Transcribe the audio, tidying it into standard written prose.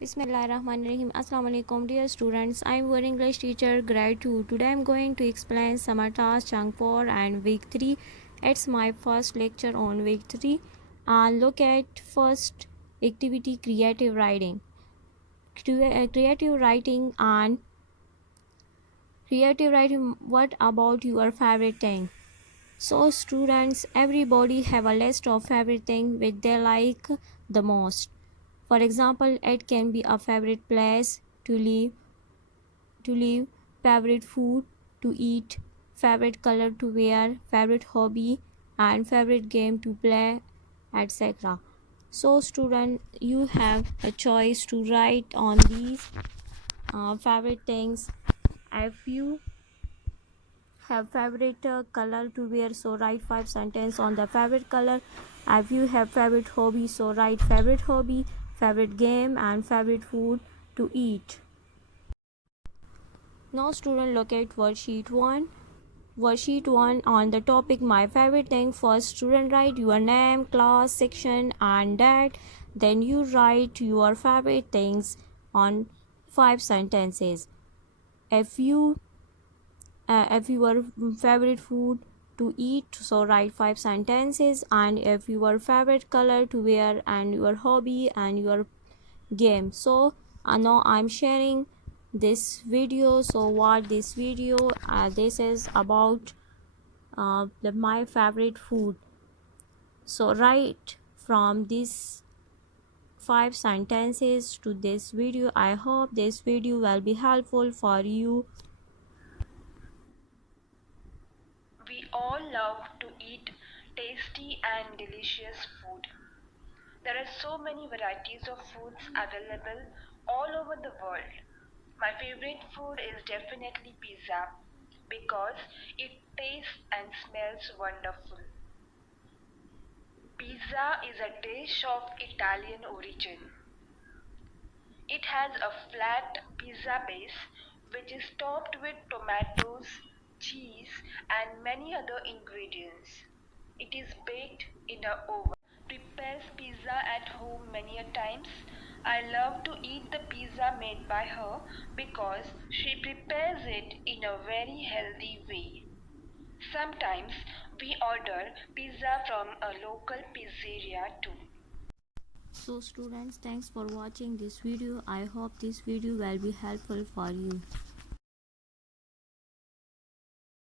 Bismillahirrahmanirrahim. Assalamu alaikum dear students. I am your English teacher grade 2. Today I am going to explain summer task chunk 4 and week 3. It's my first lecture on week 3. Look at first activity creative writing. Creative writing, what about your favorite thing? So students, everybody have a list of favorite things which they like the most. For example, it can be a favorite place to live, favorite food to eat, favorite color to wear, favorite hobby, and favorite game to play, etc. So student, you have a choice to write on these favorite things. If you have favorite color to wear, so write 5 sentences on the favorite color. If you have favorite hobby, so write favorite hobby, favorite game, and favorite food to eat. Now student, look at worksheet 1. Worksheet 1 on the topic my favorite thing. First student, write your name, class, section, and date. Then you write your favorite things on 5 sentences. If your favorite food to eat, so write 5 sentences. And if your favorite color to wear, and your hobby, and your game. So now I'm sharing this video. So what this video, this is about my favorite food. So write from these 5 sentences to this video. I hope this video will be helpful for you. We all love to eat tasty and delicious food. There are so many varieties of foods available all over the world. My favorite food is definitely pizza because it tastes and smells wonderful. Pizza is a dish of Italian origin. It has a flat pizza base which is topped with tomatoes, cheese, and many other ingredients. It is baked in an oven. Prepares pizza at home many a times. I love to eat the pizza made by her because she prepares it in a very healthy way. Sometimes we order pizza from a local pizzeria too. So students, thanks for watching this video. I hope this video will be helpful for you.